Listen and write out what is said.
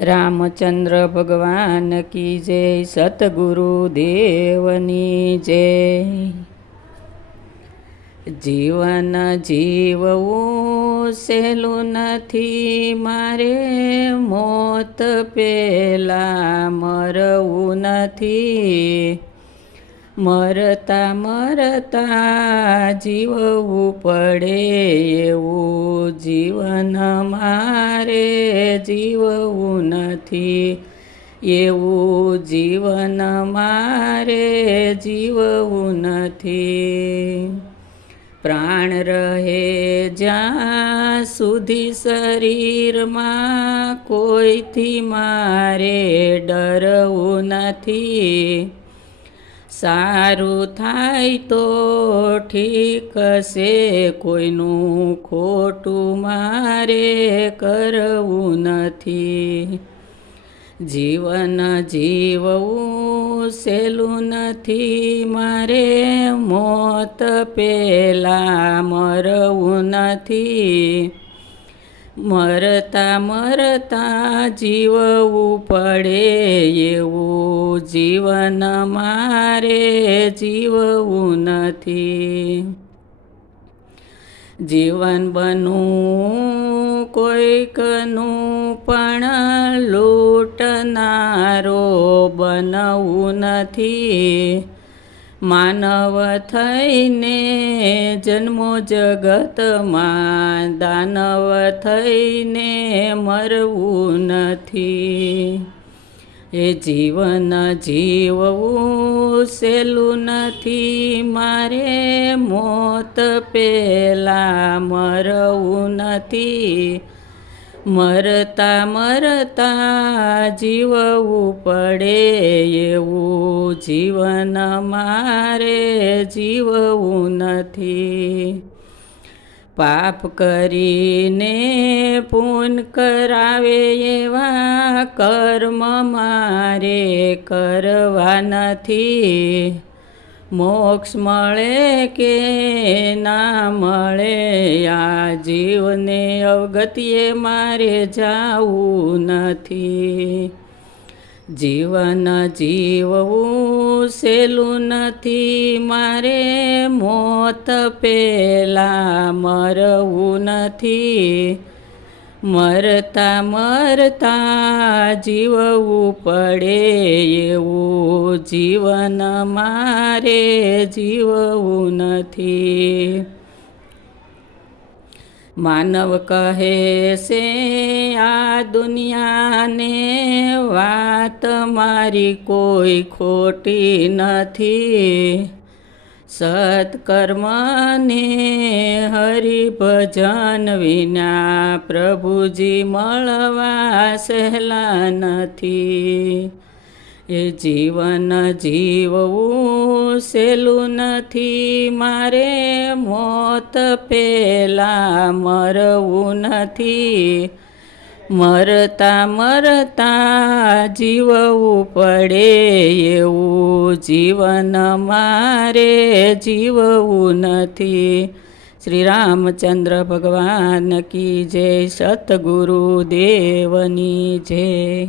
રામચંદ્ર ભગવાન કી જય, સતગુરુદેવની જય। જીવન જીવવું સહેલું નથી મારે, મોત પહેલા મરવું નથી। મરતા મરતા જીવવું પડે એવું જીવન મારે જીવવું નથી, એવું જીવન મારે જીવવું નથી। પ્રાણ રહે જ્યાં સુધી શરીરમાં કોઈથી મારે ડરવું નથી। સારું થાય તો ઠીક છે, કોઈનું ખોટું મારે કરવું નથી। જીવન જીવવું સહેલું નથી મારે, મોત પહેલા મરવું નથી। મરતા મરતા જીવવું પડે એવું જીવન મારે જીવવું નથી। જીવન બનવું કોઈકનું પણ લૂંટનારો બનવું નથી। માનવ થઈને જન્મો જગતમાં, દાનવ થઈને મરવું નથી। એ જીવન જીવવું સહેલું નથી મારે, મોત પહેલા મરવું નથી। મરતા મરતા જીવવું પડે એવું જીવન મારે જીવવું નથી। પાપ કરીને પુણ્ય કરાવે એવા કર્મ મારે કરવા નથી। મોક્ષ મળે કે ના મળે આ જીવને અવગતિએ મારે જાવું નથી। જીવન જીવવું સહેલું નથી મારે, મોત પહેલા મરવું નથી। મરતા મરતા જીવવું પડે એવું જીવન મારે જીવવું નથી। માનવ કહે છે આ દુનિયાને, વાત મારી કોઈ ખોટી નથી। સત્કર્મને હરિભજન વિના પ્રભુજી મળવા સહેલા નથી। એ જીવન જીવવું સહેલું નથી મારે, મોત પહેલા મરવું નથી। મરતા મરતા જીવવું પડે એવું જીવન મારે જીવવું નથી। શ્રી રામચંદ્ર ભગવાન કી જય, સતગુરુદેવની જય।